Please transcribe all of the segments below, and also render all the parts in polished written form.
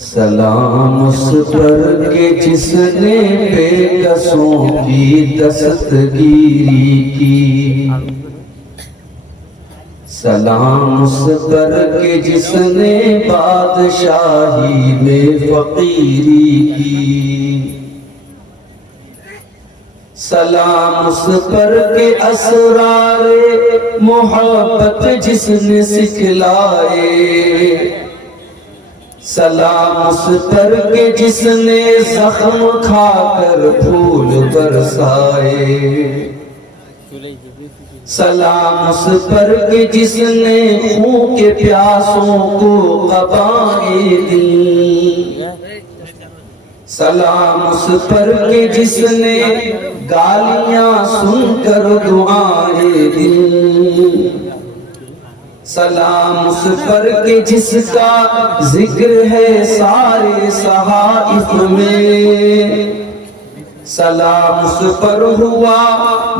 سلام اس پر کہ جس نے بے کسوں کی دستگیری کی، سلام اس پر کہ جس نے بادشاہی میں فقیری کی، سلام اس پر کہ اسرار محبت جس نے سکھلائے، سلام اس پر کہ جس نے زخم کھا کر پھول برسائے، سلام اس پر کہ جس نے خون کے پیاسوں کو قبائیں دیں، سلام اس پر کہ جس نے گالیاں سن کر دعائیں دیں، سلام اس پر کہ جس کا ذکر ہے سارے صحائف میں، سلام اس پر ہوا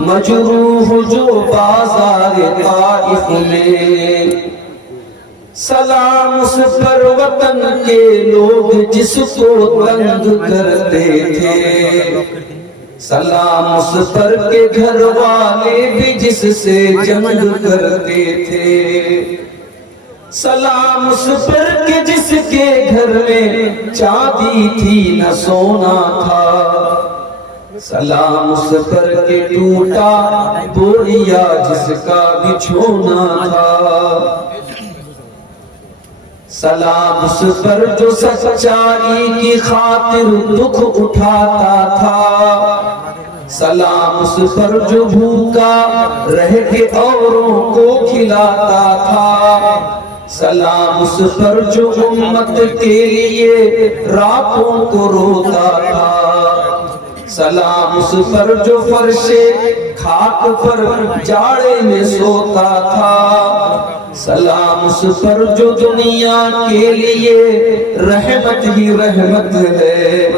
مجروح جو بازار طائف میں، سلام اس پر وطن کے لوگ جس کو تنگ کرتے تھے، سلام اس پر کہ گھر والے بھی جس سے جنگ کرتے تھے، سلام اس پر کہ جس کے گھر میں چاندی تھی نہ سونا تھا، سلام اس پر کہ ٹوٹا بوریا جس کا بچھونا تھا، سلام اس پر جو سچائی کی خاطر دکھ اٹھاتا تھا، سلام اس پر جو بھوکا رہ کے اوروں کو کھلاتا تھا، سلام اس پر جو امت کے لیے راتوں کو روتا تھا، سلام اس پر جو فرش خاک پر جاڑے میں سوتا تھا، سلام اس پر جو دنیا کے لیے رحمت ہی رحمت ہے،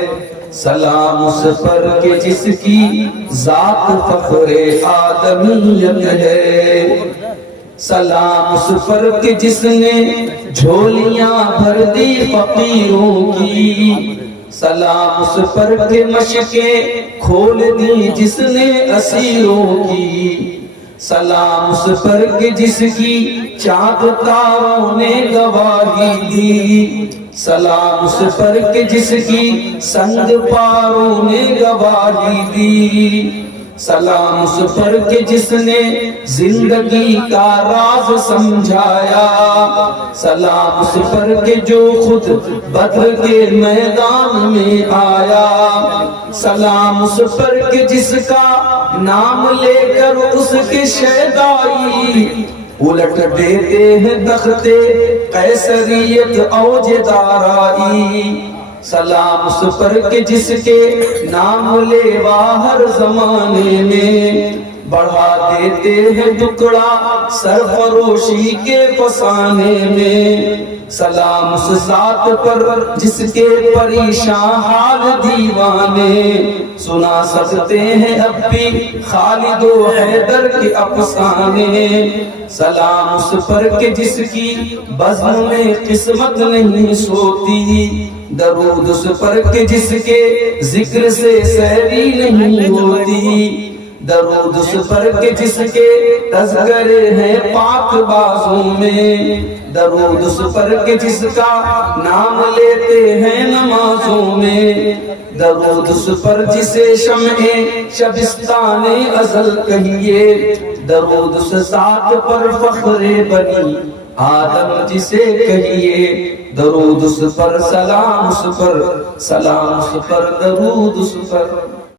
سلام اس پر کہ جس کی ذات فخر آدمیت ہے، سلام اس پر کہ جس نے جھولیاں بھر دی فقیروں کی، سلام اس پر کہ مشکیں کھول دی جس نے اسیروں کی، سلام اس پر کہ جس کی چاند تاروں نے گواہی دی، سلام اس پر کہ جس کی سنگ پاروں نے گواہی دی، سلام اس پر کہ جس نے زندگی کا راز سمجھایا، سلام اس پر کہ جو خود بدر کے میدان میں آیا، سلام اس پر کہ جس کا نام لے کر اس کے شیدائی الٹ دیتے ہیں تخت قیصریت اوج دارائی، سلام اس پر کہ جس کے نام لیوا ہر زمانے میں بڑھا دیتے ہیں ٹکڑا سرفروشی کے فسانے میں، سلام اس ذات پر جس کے پریشان حال دیوانے سنا سکتے ہیں اب بھی خالد و حیدر کے افسانے، سلام اس پر کہ جس کی بزم میں قسمت نہیں سوتی، درود اس پر کہ جس کے ذکر سے سیری نہیں ہوتی، درود اس پر کہ جس کے تذکرے ہیں پاک بازوں میں، درود اس پر کہ جس کا نام لیتے ہیں نمازوں میں، درود اس پر جسے شمع شبستان ازل کہیے، درود اس ذات پر فخر بنی آدم جسے کہیے، درود اس پر سلام اس پر، سلام اس پر درود اس پر۔